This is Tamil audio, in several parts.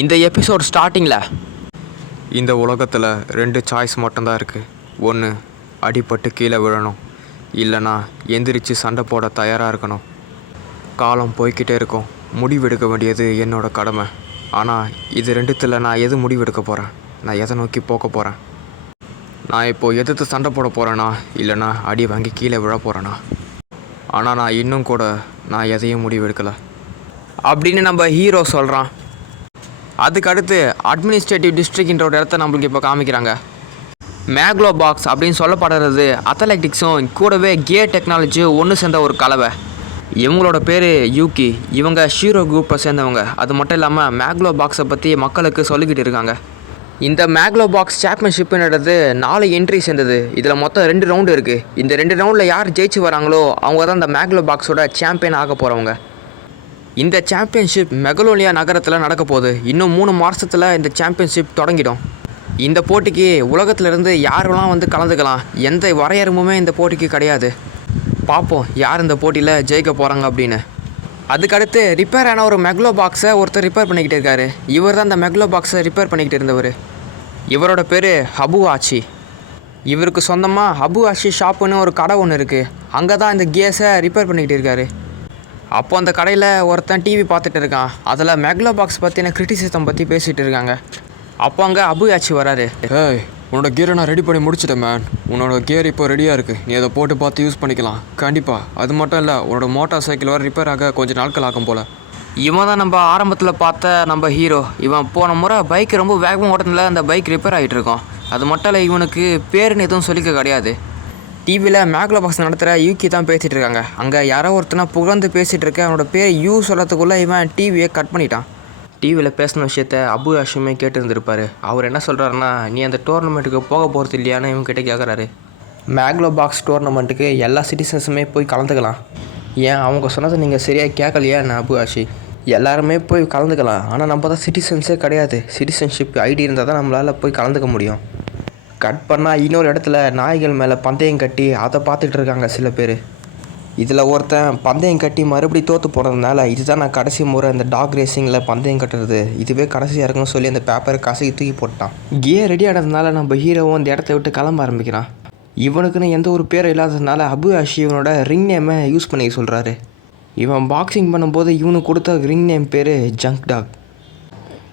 இந்த எபிசோட் ஸ்டார்டிங்கில் இந்த உலகத்தில் 2 சாய்ஸ் மட்டும்தான் இருக்குது. ஒன்று, அடிபட்டு கீழே விழணும், இல்லைனா எந்திரிச்சு சண்டை போட தயாராக இருக்கணும். காலம் போய்கிட்டே இருக்கும். முடிவெடுக்க வேண்டியது என்னோடய கடமை. ஆனால் இது ரெண்டுத்தில் நான் எது முடிவெடுக்க போகிறேன்? நான் எதை நோக்கி போக போகிறேன்? நான் இப்போது எதிர்த்து சண்டை போட போகிறேன்னா, இல்லைனா அடி வாங்கி கீழே விழ போகிறேன்னா? ஆனால் நான் இன்னும் கூட நான் எதையும் முடிவெடுக்கலை அப்படின்னு நம்ம ஹீரோ சொல்கிறான். அதுக்கடுத்து அட்மினிஸ்ட்ரேட்டிவ் டிஸ்ட்ரிக்ட்ன்ற ஒரு இடத்த நம்மளுக்கு இப்போ காமிக்கிறாங்க. மேக்லோ பாக்ஸ் அப்படின்னு சொல்லப்படுறது அத்லெட்டிக்ஸும் கூடவே கியர் டெக்னாலஜியும் ஒன்று சேர்ந்த ஒரு கலவை. இவங்களோட பேர் யூகி. இவங்க ஷீரோ குரூப்பை சேர்ந்தவங்க. அது மட்டும் இல்லாமல் மேக்லோ பாக்ஸை பற்றி மக்களுக்கு சொல்லிக்கிட்டு இருக்காங்க. இந்த மேக்லோ பாக்ஸ் சாம்பியன்ஷிப்புன்றது 4 என்ட்ரி சேர்ந்தது. இதில் மொத்தம் 2 ரவுண்டு இருக்குது. இந்த 2 ரவுண்டில் யார் ஜெயிச்சு வராங்களோ அவங்க தான் இந்த மேக்லோ பாக்ஸோட சாம்பியன் ஆக போகிறவங்க. இந்த சாம்பியன்ஷிப் மெகலோனியா நகரத்தில் நடக்க போகுது. இன்னும் 3 மாதத்தில் இந்த சாம்பியன்ஷிப் தொடங்கிடும். இந்த போட்டிக்கு உலகத்திலேருந்து யாரெல்லாம் வந்து கலந்துக்கலாம். எந்த வரையறுமுமே இந்த போட்டிக்கு கிடையாது. பார்ப்போம் யார் இந்த போட்டியில் ஜெயிக்க போகிறாங்க அப்படின்னு. அதுக்கடுத்து ரிப்பேர் ஆன ஒரு மெக்லோ பாக்ஸை ஒருத்தர் ரிப்பேர் பண்ணிக்கிட்டு இருக்காரு. இவர் தான் அந்த மெக்லோ பாக்ஸை ரிப்பேர் பண்ணிக்கிட்டு இருந்தவர். இவரோட பேர் ஹபு ஆச்சி. இவருக்கு சொந்தமாக ஹபு ஆச்சி ஷாப்புன்னு ஒரு கடை ஒன்று இருக்குது. அங்கே தான் இந்த கேஸை ரிப்பேர் பண்ணிக்கிட்டு இருக்காரு. அப்போ அந்த கடையில் ஒருத்தன் டிவி பார்த்துட்டு இருக்கான். அதில் மெக்லோ பாக்ஸ் பற்றின கிரிட்டிசிசம் பற்றி பேசிகிட்டு இருக்காங்க. அப்போ அங்கே ஹபு ஆச்சி வராரு. ஏய், உன்னோட கியரை நான் ரெடி பண்ணி முடிச்சிட்டேன் மேன். உன்னோட கியர் இப்போ ரெடியாக இருக்குது. நீ அதை போட்டு பார்த்து யூஸ் பண்ணிக்கலாம். கண்டிப்பாக. அது மட்டும் இல்லை, உன்னோட மோட்டார் சைக்கிள் வர ரிப்பேர் ஆக கொஞ்சம் நாட்கள் ஆகும் போல். இவன் தான் நம்ம ஆரம்பத்தில் பார்த்த நம்ம ஹீரோ. இவன் போன முறை பைக் ரொம்ப வேகமாக ஓட்டத்தில் அந்த பைக் ரிப்பேர் ஆகிட்டு இருக்கோம். அது மட்டும் இல்லை, இவனுக்கு பேருன்னு எதுவும் சொல்லிக்க கிடையாது. டிவியில் மேக்லோ பாக்ஸ் நடத்துகிற யூகி தான் பேசிகிட்டு இருக்காங்க. அங்கே யாரோ ஒருத்தனை புகழ்ந்து பேசிகிட்டு இருக்க. அவனோட பேர் யூ சொல்லத்துக்குள்ளே இவன் டிவியை கட் பண்ணிட்டான். டிவியில் பேசின விஷயத்த அபு ஆஷிமே கேட்டு இருந்திருப்பார். அவர் என்ன சொல்கிறாருன்னா, நீ அந்த டோர்னமெண்ட்டுக்கு போக போகிறது இல்லையான்னு இவங்ககிட்ட கேட்குறாரு. மேக்லோ பாக்ஸ் டோர்னமெண்ட்டுக்கு எல்லா சிட்டிசன்ஸுமே போய் கலந்துக்கலாம். ஏன் அவங்க சொன்னதை நீங்கள் சரியாக கேட்கலையா? நான் அபு ஆஷி எல்லாருமே போய் கலந்துக்கலாம். ஆனால் நம்ம தான் சிட்டிசன்ஸே கிடையாது. சிட்டிசன்ஷிப் ஐடி இருந்தால் தான் நம்மளால் போய் கலந்துக்க முடியும். கட் பண்ணால் இன்னொரு இடத்துல நாய்கள் மேலே பந்தயம் கட்டி அதை பார்த்துக்கிட்டு இருக்காங்க சில பேர். இதில் ஒருத்தன் பந்தயம் கட்டி மறுபடி தோற்று போனதுனால இதுதான் நான் கடைசி முறை இந்த டாக் ரேசிங்கில் பந்தயம் கட்டுறது, இதுவே கடைசியாக இருக்குன்னு சொல்லி அந்த பேப்பரை கசக்கி தூக்கி போட்டான். கியர் ரெடி ஆனதுனால நம்ம ஹீரோவும் இந்த இடத்த விட்டு கிளம்ப ஆரம்பிக்கிறான். இவனுக்குன்னு எந்த ஒரு பேரும் இல்லாததுனால அபு ஆஷி இவனோட ரிங் நேமை யூஸ் பண்ணிக்க சொல்கிறாரு. இவன் பாக்ஸிங் பண்ணும்போது இவனுக்கு கொடுத்த ரிங் நேம் பேர் ஜங்க் டாக்.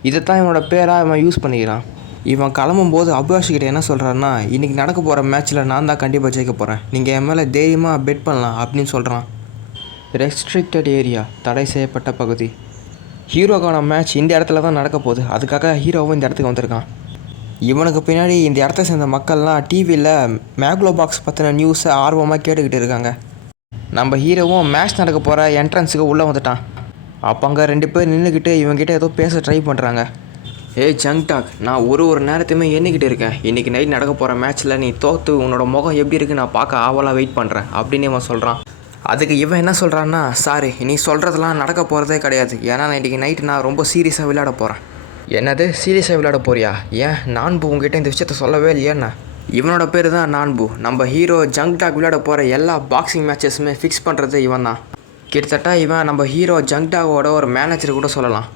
இதைத்தான் இவனோட பேராக இவன் யூஸ் பண்ணிக்கிறான். இவன் கிளம்பும்போது அபு ஆஷிக்கிட்ட என்ன சொல்கிறான்னா, இன்றைக்கி நடக்க போகிற மேட்ச்சில் நான் தான் கண்டிப்பாக ஜெயிக்க போகிறேன், நீங்கள் என் மேலே தைரியமாக பெட் பண்ணலாம் அப்படின்னு சொல்கிறான். ரெஸ்ட்ரிக்டட் ஏரியா, தடை செய்யப்பட்ட பகுதி. ஹீரோக்கான மேட்ச் இந்த இடத்துல தான் நடக்க போகுது. அதுக்காக ஹீரோவும் இந்த இடத்துக்கு வந்திருக்கான். இவனுக்கு பின்னாடி இந்த இடத்த சேர்ந்த மக்கள்லாம் டிவியில் மேக்லோ பாக்ஸ் பற்றின நியூஸை ஆர்வமாக கேட்டுக்கிட்டு இருக்காங்க. நம்ம ஹீரோவும் மேட்ச் நடக்க போகிற என்ட்ரன்ஸுக்கு உள்ளே வந்துட்டான். அப்போ அங்கே 2 பேர் நின்றுக்கிட்டு இவங்ககிட்ட ஏதோ பேச ட்ரை பண்ணுறாங்க. ஏய் ஜங்க் டாக், நான் ஒரு நேரத்தையுமே எண்ணிக்கிட்டு இருக்கேன். இன்றைக்கி நைட் நடக்க போகிற மேட்ச்சில் நீ தோற்று உன்னோட முகம் எப்படி இருக்குது நான் பார்க்க ஆவலாக வெயிட் பண்ணுறேன் அப்படின்னு இவன் சொல்கிறான். அதுக்கு இவன் என்ன சொல்கிறான்னா, சாரி, நீ சொல்கிறதெல்லாம் நடக்க போகிறதே கிடையாது. ஏன்னா இன்றைக்கி நைட்டு நான் ரொம்ப சீரியஸாக விளையாட போகிறேன். என்னது சீரியஸாக விளையாட போறியா? ஏன் நான்பு உங்ககிட்ட இந்த விஷயத்த சொல்லவே இல்லையாண்ணா? இவனோட பேர் தான் நான்பு. நம்ம ஹீரோ ஜங்க் டாக் விளையாட போகிற எல்லா பாக்ஸிங் மேட்சஸுமே ஃபிக்ஸ் பண்ணுறது இவன் தான். கிட்டத்தட்ட இவன் நம்ம ஹீரோ ஜங்க் டாகோட ஒரு மேனேஜர் கூட சொல்லலாம்.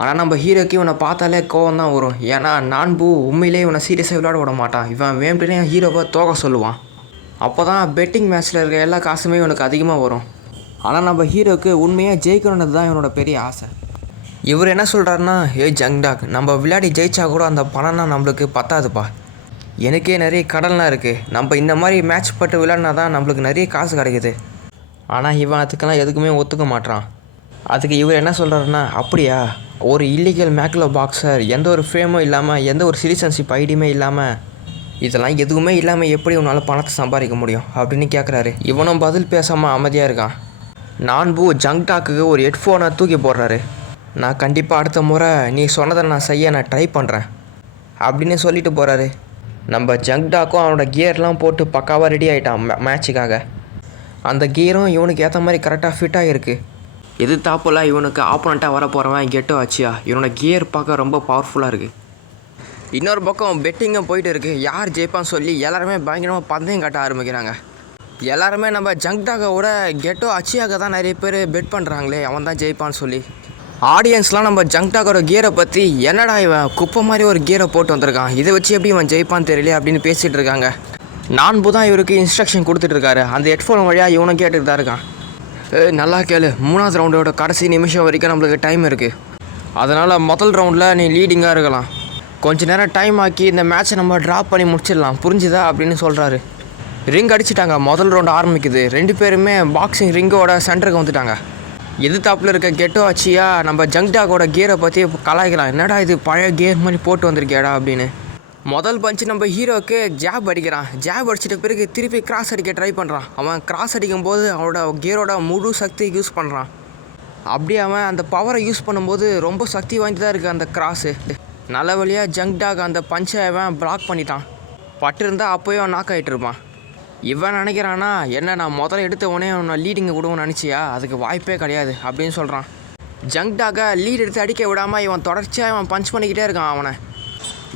ஆனால் நம்ம ஹீரோக்கு இவனை பார்த்தாலே கோவம் தான் வரும். ஏன்னா நான்பு உண்மையிலே இவனை சீரியஸாக விளையாட விட மாட்டான். இவன் வேண்டுனே ஹீரோவை தோக்க சொல்லுவான். அப்போ தான் பெட்டிங் மேட்ச்சில் இருக்க எல்லா காசுமே இவனுக்கு அதிகமாக வரும். ஆனால் நம்ம ஹீரோக்கு உண்மையாக ஜெயிக்கணுன்றது தான் இவனோட பெரிய ஆசை. இவர் என்ன சொல்கிறாருன்னா, ஜங்க் டாக், நம்ம விளையாடி ஜெயிச்சா கூட அந்த பணம்னா நம்மளுக்கு பத்தாதுப்பா. எனக்கே நிறைய கடன்லாம் இருக்குது. நம்ம இந்த மாதிரி மேட்ச் பட்டு விளையாடினா தான் நம்மளுக்கு நிறைய காசு கிடைக்குது. ஆனால் இவன் அதுக்கெல்லாம் எதுக்குமே ஒத்துக்க மாட்டான். அதுக்கு இவர் என்ன சொல்கிறாருன்னா, அப்படியா, ஒரு இல்லீகல் மேக்லோ பாக்ஸர் எந்த ஒரு ஃபேமும் இல்லாமல் எந்த ஒரு சிட்டிசன்ஷிப் ஐடியுமே இல்லாமல் இதெல்லாம் எதுவுமே இல்லாமல் எப்படி உன்னால் பணத்தை சம்பாதிக்க முடியும் அப்படின்னு கேட்குறாரு. இவனும் பதில் பேசாமல் அமைதியாக இருக்கான். நான்பு ஜங்க் டாக்குக்கு ஒரு ஹெட்ஃபோனை தூக்கி போடுறாரு. நான் கண்டிப்பாக அடுத்த முறை நீ சொன்னதை நான் செய்ய நான் ட்ரை பண்ணுறேன் அப்படின்னு சொல்லிட்டு போகிறாரு. நம்ம ஜங்க் டாக்கும் அவனோட கியர்லாம் போட்டு பக்காவாக ரெடி ஆகிட்டான் மேட்சுக்காக. அந்த கியரும் இவனுக்கு ஏற்ற மாதிரி கரெக்டாக ஃபிட் ஆகிருக்கு. எது தாப்பில் இவனுக்கு ஆப்போனண்ட்டாக வர போகிறவன் கெட்டோ ஆச்சியா. இவனோட கியர் பார்க்க ரொம்ப பவர்ஃபுல்லாக இருக்குது. இன்னொரு பக்கம் பெட்டிங்கும் போயிட்டு இருக்குது. யார் ஜெயிப்பான்னு சொல்லி எல்லாருமே பயங்கரமாக பந்தயம் கட்ட ஆரம்பிக்கிறாங்க. எல்லாருமே நம்ம ஜங்க் டாகோட கெட்டோ அச்சியாக தான் நிறைய பேர் பெட் பண்ணுறாங்களே, அவன் தான் ஜெயிப்பான்னு சொல்லி. ஆடியன்ஸ்லாம் நம்ம ஜங்க் டாக்கோட கியரை பற்றி என்னடா இவன் குப்பை மாதிரி ஒரு கியரை போட்டு வந்திருக்கான், இதை வச்சு எப்படி இவன் ஜெயிப்பான்னு தெரியல அப்படின்னு பேசிகிட்டு இருக்காங்க. நான்பு தான் இவருக்கு இன்ஸ்ட்ரக்ஷன் கொடுத்துட்ருக்காரு. அந்த ஹெட்ஃபோன் வழியாக இவனும் கேட்டுட்டு தான் இருக்கான். நல்லா கேளு, 3வது ரவுண்டோட கடைசி நிமிஷம் வரைக்கும் நம்மளுக்கு டைம் இருக்குது. அதனால் முதல் ரவுண்டில் நீ லீடிங்காக இருக்கலாம். கொஞ்ச நேரம் டைம் ஆக்கி இந்த மேட்ச்சை நம்ம ட்ராப் பண்ணி முடிச்சிடலாம், புரிஞ்சுதா அப்படின்னு சொல்கிறாரு. ரிங் அடிச்சிட்டாங்க. முதல் ரவுண்டு ஆரம்பிக்குது. 2 பேருமே பாக்ஸிங் ரிங்கோட சென்டருக்கு வந்துட்டாங்க. எதிர்த்தாப்பில் இருக்க கெட்டோ ஆச்சியா நம்ம ஜங்க் டாக்கோட கியரை பற்றி கலாய்க்கலாம். என்னடா இது பழைய கியர் மாதிரி போட்டு வந்திருக்கேடா அப்படின்னு. முதல் பஞ்சு நம்ம ஹீரோக்கு ஜாப் அடிக்கிறான். ஜாப் அடிச்சிட்ட பிறகு திருப்பி கிராஸ் அடிக்க ட்ரை பண்ணுறான். அவன் கிராஸ் அடிக்கும்போது அவனோட கியரோட முழு சக்தி யூஸ் பண்ணுறான். அப்படியே அவன் அந்த பவரை யூஸ் பண்ணும்போது ரொம்ப சக்தி வாய்ந்ததாக இருக்குது அந்த கிராஸு. நல்ல வழியாக ஜங்க் டாக் அந்த பஞ்சை அவன் பிளாக் பண்ணிட்டான். பட்டிருந்தா அப்போயே அவன் நாக் ஆகிட்டு இருப்பான். இவன் நினைக்கிறானா, என்ன நான் முதல்ல எடுத்த உடனே அவனை லீடிங்கை விடுவோன்னு நினச்சியா, அதுக்கு வாய்ப்பே கிடையாது அப்படின்னு சொல்கிறான். ஜங்க் டாக்கை லீட் எடுத்து அடிக்க விடாமல் இவன் தொடர்ச்சியாக இவன் பஞ்ச் பண்ணிக்கிட்டே இருக்கான். அவனை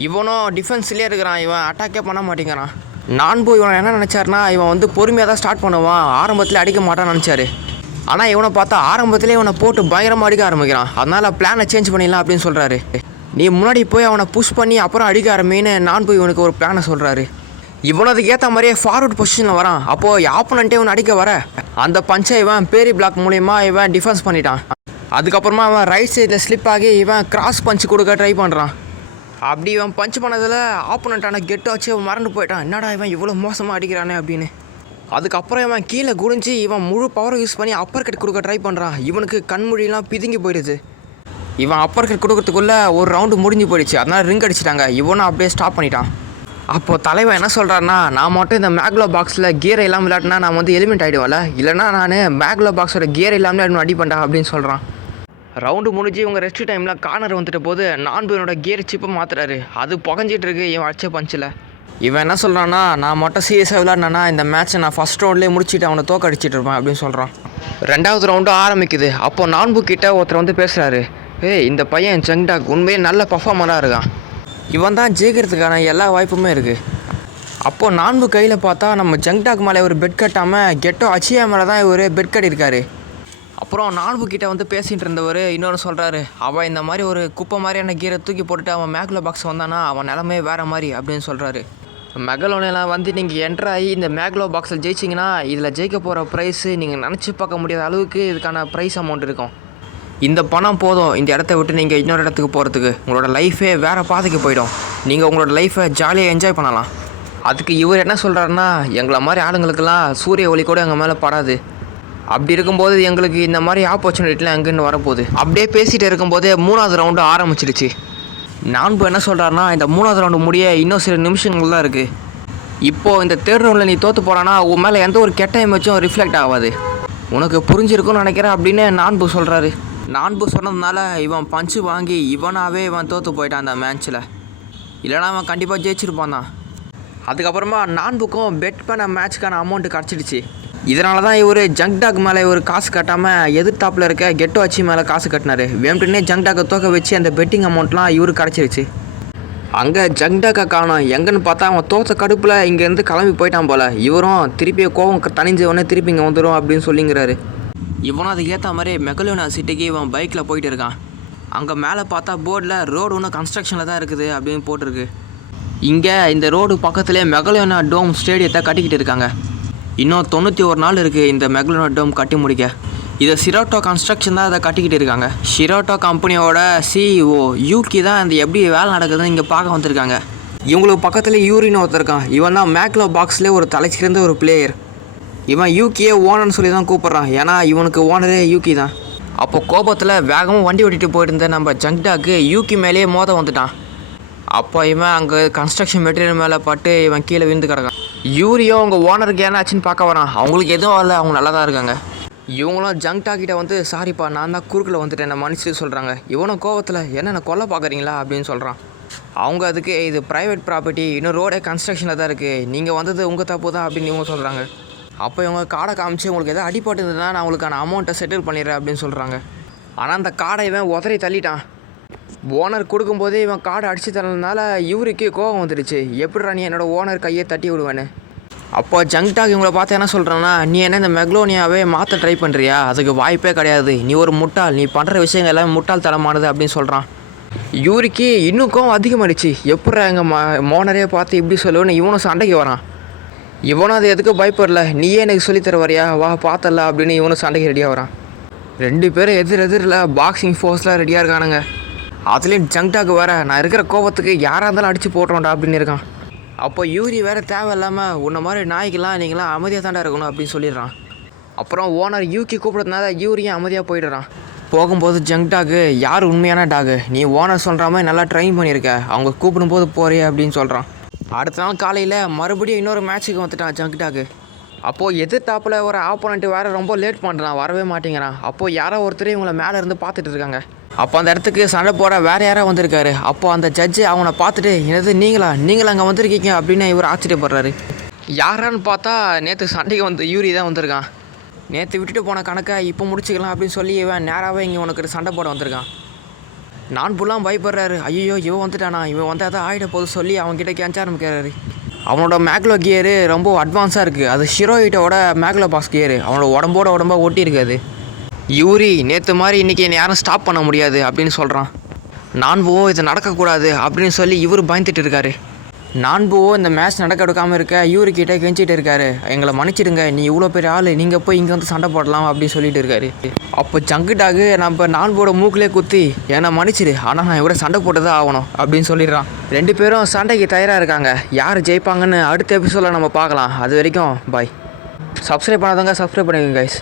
இவனும் டிஃபென்ஸ்லேயே இருக்கிறான். இவன் அட்டாக்கே பண்ண மாட்டேங்கிறான். நான்பு இவன் என்ன நினச்சாருனா, இவன் பொறுமையாக தான் ஸ்டார்ட் பண்ணுவான், ஆரம்பத்தில் அடிக்க மாட்டான்னு நினச்சாரு. ஆனால் இவனை பார்த்தா ஆரம்பத்திலே இவனை போட்டு பயங்கரமாக அடிக்க ஆரம்பிக்கிறான். அதனால் பிளானை சேஞ்ச் பண்ணிடலாம் அப்படின்னு சொல்கிறாரு. நீ முன்னாடி போய் அவனை புஷ் பண்ணி அப்புறம் அடிக்க ஆரம்பின்னு நான்பு இவனுக்கு ஒரு பிளானை சொல்கிறாரு. இவன் அதுக்கு ஏற்ற மாதிரியே ஃபார்வர்ட் பொசிஷனில் வரான். அப்போது ஆப்போனண்ட்டே இவன் அடிக்க வர அந்த பஞ்சை இவன் பேரி பிளாக் மூலிமா இவன் டிஃபென்ஸ் பண்ணிட்டான். அதுக்கப்புறமா அவன் ரைட் சைடில் ஸ்லிப் ஆகி இவன் கிராஸ் பஞ்ச் கொடுக்க ட்ரை பண்ணுறான். அப்படி இவன் பஞ்ச் பண்ணதில் ஆப்போனண்ட்டான கெட்டோ வச்சு அவன் மறந்து போயிட்டான். என்னடா இவன் இவ்வளோ மோசமாக அடிக்கிறானே அப்படின்னு. அதுக்கப்புறம் இவன் கீழே குடிஞ்சு இவன் முழு பவரை யூஸ் பண்ணி அப்பர் கட் கொடுக்க ட்ரை பண்ணுறான். இவனுக்கு கண்மொழியெலாம் பிதுங்கி போயிடுது. இவன் அப்பர் கட் கொடுக்கறதுக்குள்ளே ஒரு ரவுண்டு முடிஞ்சு போயிடுச்சு. அதனால் ரிங் அடிச்சிட்டாங்க. இவனும் அப்படியே ஸ்டாப் பண்ணிட்டான். அப்போது தலைவன் என்ன சொல்கிறான்னா, நான் மட்டும் இந்த மேக்லோ பாக்ஸில் கியர் இல்லாமல் விளையாட்டினா நான் எலிமெண்ட் ஆகிடுவேன்ல, இல்லைனா நான் மேக்லோ பாக்ஸோட கியர் இல்லாமல் அடிப்பேன்டா அப்படின்னு சொல்கிறான். ரவுண்டு முடிஞ்சு இவங்க ரெஸ்ட் டைமில் கார்னர் வந்துட்ட போது நான்பு இவனோட கியர் சிப்பை மாற்றுறாரு. அது புகஞ்சிட்டு இருக்கு இவன் அடிச்ச பஞ்சில். இவன் என்ன சொல்கிறான்னா, நான் மட்டும் சீரியஸாக விளையாடினா இந்த மேட்ச்சை நான் ஃபஸ்ட் ரவுண்ட்லேயே முடிச்சுட்டு அவனை தோக்க அடிச்சிட்டு இருப்பேன் அப்படின்னு சொல்கிறான். 2வது ரவுண்டு ஆரம்பிக்குது. அப்போது நான்பு கிட்ட ஒருத்தர் பேசுகிறாரு. இந்த பையன் ஜங்க் டாக் உண்மையே நல்ல பர்ஃபார்மராக இருக்கான், இவன் தான் ஜெயிக்கிறதுக்கான எல்லா வாய்ப்புமே இருக்குது. அப்போது நான்பு கையில் பார்த்தா நம்ம ஜங்க் டாக் மேலே ஒரு பெட் கட்டாமல் கெட்டோ அச்சியா மேலே தான் இவர் பெட் கட்டியிருக்காரு. அப்புறம் நான்பு கிட்ட பேசிகிட்டு இருந்தவர் இன்னொன்று சொல்கிறாரு. அவன் இந்த மாதிரி ஒரு குப்பை மாதிரியான கீரை தூக்கி போட்டுட்டு அவன் மேக்லோ பாக்ஸ் வந்தானா அவன் நிலமே வேறு மாதிரி அப்படின்னு சொல்கிறாரு. மெகலோனெல்லாம் நீங்கள் என்ட்ரு ஆகி இந்த மேக்லோ பாக்ஸில் ஜெயிச்சிங்கன்னா இதில் ஜெயிக்க போகிற ப்ரைஸு நீங்கள் நினச்சி பார்க்க முடியாத அளவுக்கு இதுக்கான ப்ரைஸ் அமௌண்ட் இருக்கும். இந்த பணம் போதும் இந்த இடத்த விட்டு நீங்கள் இன்னொரு இடத்துக்கு போகிறதுக்கு. உங்களோட லைஃபே வேறு பாதைக்கு போயிடும். நீங்கள் உங்களோட லைஃப்பை ஜாலியாக என்ஜாய் பண்ணலாம். அதுக்கு இவர் என்ன சொல்கிறாருன்னா, எங்களை மாதிரி ஆளுங்களுக்கெல்லாம் சூரிய ஒளி கூட எங்கள் மேலே படாது. அப்படி இருக்கும்போது எங்களுக்கு இந்த மாதிரி ஆப்பர்ச்சுனிட்டிலாம் எங்கேன்னு வரப்போகுது. அப்படியே பேசிகிட்டு இருக்கும்போதே 3வது ரவுண்டு ஆரம்பிச்சிடுச்சு. நான்பு என்ன சொல்கிறாருன்னா, இந்த 3வது ரவுண்டு முடிய இன்னும் சில நிமிஷங்கள் தான் இருக்குது. இப்போது இந்த 3rd ரவுண்டில் நீ தோற்று போகிறான்னா உன் மேலே எந்த ஒரு கெட்ட இமேஜும் ரிஃப்ளெக்ட் ஆகாது. உனக்கு புரிஞ்சிருக்குன்னு நினைக்கிறேன் அப்படின்னு நான்பு சொல்கிறாரு. நான்பு சொன்னதுனால இவன் பஞ்சு வாங்கி இவனாகவே இவன் தோற்று போயிட்டான் அந்த மேட்ச்சில். இல்லைனா அவன் கண்டிப்பாக ஜெயிச்சிருப்பான் தான். அதுக்கப்புறமா நான்புக்கும் பெட் பண்ண மேட்ச்க்கான அமௌண்ட்டு கிடச்சிடுச்சு. இதனால தான் இவர் ஜங்க் டாக் மேலே இவர் காசு கட்டாமல் எதிர்த்தாப்பில் இருக்க கெட்டோ அச்சி மேலே காசு கட்டினார். வேணும்னே ஜங்க் டாக்கை தோக்க வச்சு அந்த பெட்டிங் அமௌண்ட்லாம் இவருக்கு கிடச்சிருச்சு. அங்கே ஜங்க் டாக்கை காணோம். எங்கன்னு பார்த்தா அவன் தோற்ற கடுப்பில் இங்கேருந்து கிளம்பி போயிட்டான் போல். இவரும் திருப்பி கோவம் தனிஞ்சவொடனே திருப்பி இங்கே வந்துடும் அப்படின்னு சொல்லிங்கிறாரு. இவனும் அதுக்கு ஏற்ற மாதிரி மெகலோனா சிட்டிக்கு இவன் பைக்கில் போயிட்டு இருக்கான். அங்கே மேலே பார்த்தா போர்டில் ரோடு ஒன்றும் கன்ஸ்ட்ரக்ஷனில் தான் இருக்குது அப்படின்னு போட்டிருக்கு. இங்கே இந்த ரோடு பக்கத்துலேயே மெகலோனா டோம் ஸ்டேடியத்தை கட்டிக்கிட்டு இருக்காங்க. இன்னும் 91 நாள் இருக்குது இந்த மெகலோனா டோம் கட்டி முடிக்க. இதை ஷிரோட்டோ கன்ஸ்ட்ரக்ஷன் தான் அதை கட்டிக்கிட்டு இருக்காங்க. ஷிரோட்டோ கம்பெனியோட சிஇஓ யூகி தான் இந்த எப்படி வேலை நடக்குதுன்னு இங்கே பார்க்க வந்திருக்காங்க. இவங்களுக்கு பக்கத்துலேயே யூரின்னு ஒருத்தருக்கான். இவன் தான் மேக்லோ பாக்ஸ்லேயே ஒரு தலைச்சிறந்த ஒரு பிளேயர். இவன் யூகியே ஓனர்னு சொல்லி தான் கூப்பிட்றான். ஏன்னா இவனுக்கு ஓனரே யூகி தான். அப்போ கோபத்தில் வேகமாக வண்டி ஓட்டிகிட்டு போயிட்டு இருந்த நம்ம ஜங்க் டாக்கு யூகி மேலேயே மோத வந்துட்டான். அப்போ இவன் அங்கே கன்ஸ்ட்ரக்ஷன் மெட்டீரியல் மேலே பட்டு இவன் கீழே விழுந்து கிடக்கான். யூரியோ அவங்க ஓனருக்கு என்ன ஆச்சுன்னு பார்க்க வரான். அவங்களுக்கு எதுவும் இல்லை, அவங்க நல்லா தான் இருக்காங்க. இவங்களும் ஜங்க் டாக்கிட்ட சாரிப்பா நான் தான் குறுக்கில் வந்துட்டேன் என்ன மன்னிச்சிட்டு சொல்கிறாங்க. இவனும் கோவத்தில் என்னென்ன கொல்ல பார்க்குறீங்களா அப்படின்னு சொல்கிறான். அவங்க அதுக்கு இது ப்ரைவேட் ப்ராப்பர்ட்டி, இன்னும் ரோடே கன்ஸ்ட்ரக்ஷனில் தான் இருக்குது, நீங்கள் வந்தது உங்கள் தப்பு தான் அப்படின்னு இவங்க சொல்கிறாங்க. அப்போ இவங்க காடை காமிச்சு உங்களுக்கு எதாவது அடிப்பட்டு இருந்ததுன்னா நான் உங்களுக்கான அமௌண்ட்டை செட்டில் பண்ணிடுறேன் அப்படின்னு சொல்கிறாங்க. ஆனால் அந்த காடை இவன் உதறி தள்ளிட்டான். ஓனர் கொடுக்கும்போதே இவன் காடை அடித்து தரதுனால இவருக்கு கோபம் வந்துடுச்சு. எப்படிடா நீ என்னோடய ஓனர் கையை தட்டி விடுவேன்னு. அப்போ ஜங்டாக் இவங்கள பார்த்து என்ன சொல்கிறேன்னா, நீ என்ன இந்த மெக்லோனியாவே மாற்ற ட்ரை பண்ணுறியா? அதுக்கு வாய்ப்பே கிடையாது, நீ ஒரு முட்டாள், நீ பண்ணுற விஷயங்கள் எல்லாமே முட்டாள்தனமானது அப்படின்னு சொல்கிறான். யூரிக்கு இன்னும் கோவம் அதிகமாகிடுச்சு. எப்பட்றா எங்கள் மோனரே பார்த்து இப்படி சொல்லுவேன்னு இவனும் சண்டைக்கு வரான். இவனும் அது எதுக்கும் பயப்படல, நீயே எனக்கு சொல்லித்தர வரியா, வா பார்த்தல அப்படின்னு இவனும் சண்டைக்கு ரெடியாக வரான். 2 பேரும் எதிரில் பாக்ஸிங் ஃபோர்ஸில் ரெடியாக இருக்கானுங்க. அதுலேயும் ஜங்டாக் வேறு, நான் இருக்கிற கோபத்துக்கு யாராக இருந்தாலும் அடித்து போட்டுறோம்டா அப்படின்னு இருக்கான். அப்போ யூரி வேறு தேவையில்லாமல் உன்ன மாதிரி நாய்க்கெல்லாம் நீங்களாம் அமைதியாக தாண்டா இருக்கணும் அப்படின்னு சொல்லிடுறான். அப்புறம் ஓனர் யூகி கூப்பிட்றதுனால யூரியும் அமைதியாக போயிடுறான். போகும்போது ஜங்டாக்கு, யார் உண்மையான டாகு, நீ ஓனர் சொல்கிற மாதிரி நல்லா ட்ரைன் பண்ணியிருக்க, அவங்க கூப்பிடும்போது போறிய அப்படின்னு சொல்கிறான். அடுத்த நாள் காலையில் மறுபடியும் இன்னொரு மேட்ச்சுக்கு வந்துட்டான் ஜங்டாக்கு. அப்போது எதிர்த்தாப்பில் ஒரு ஆப்போனண்ட்டு வேறு ரொம்ப லேட் பண்ணுறான், வரவே மாட்டேங்கிறான். அப்போது யாரோ ஒருத்தர் இவங்களை மேலே இருந்து பார்த்துட்டு இருக்காங்க. அப்போ அந்த இடத்துக்கு சண்டை போட வேறு யாராவது வந்திருக்காரு. அப்போது அந்த ஜட்ஜு அவனை பார்த்துட்டு, என்னது நீங்களா அங்கே வந்திருக்கீங்க அப்படின்னு இவர் ஆச்சரியப்படுறாரு. யாரான்னு பார்த்தா நேற்று சண்டைக்கு வந்து யூரி தான் வந்திருக்கான். நேற்று விட்டுட்டு போன கணக்கை இப்போ முடிச்சுக்கலாம் அப்படின்னு சொல்லி இவன் நேராகவே இங்கே உனக்கு சண்டை போட வந்திருக்கான். நான் புல்லாம் பயப்படுறாரு. ஐயோ இவன் வந்துட்டானா, இவன் வந்தால் தான் ஆகிட போது சொல்லி அவன்கிட்ட கேட்க ஆரம்பிக்கிறாரு. அவனோட மேக்லோ கியரு ரொம்ப அட்வான்ஸாக இருக்குது. அது ஹீரோயிட்டோட மேக்லோ பாக்ஸ் கியரு, அவனோட உடம்பாக ஒட்டி இருக்காது. யூரி, நேற்று மாதிரி இன்றைக்கி என்னை யாரும் ஸ்டாப் பண்ண முடியாது அப்படின்னு சொல்கிறான். நான்புவோ இது நடக்கக்கூடாது அப்படின்னு சொல்லி இவர் பயந்துட்டு இருக்காரு. நான்புவோ இந்த மேட்ச் நடக்க எடுக்காமல் இருக்க யூரிக்கிட்ட கெஞ்சிட்டு இருக்காரு. எங்களை மன்னிச்சிடுங்க, நீ இவ்வளோ பெரிய ஆள், நீங்கள் போய் இங்கே வந்து சண்டை போடலாம் அப்படின்னு சொல்லிட்டு இருக்காரு. அப்போ ஜங்குடாகு நம்ம நான்போட மூக்கிலே குத்தி, என்னை மன்னிச்சிடு, ஆனால் நான் இவரை சண்டை போட்டு தான் ஆகணும் அப்படின்னு சொல்லிடுறான். 2 பேரும் சண்டைக்கு தயாராக இருக்காங்க. யார் ஜெயிப்பாங்கன்னு அடுத்த எபிசோடில் நம்ம பார்க்கலாம். அது வரைக்கும் பாய். சப்ஸ்கிரைப் பண்ணாதவங்க சப்ஸ்கிரைப் பண்ணிக்கோங்க கைஸ்.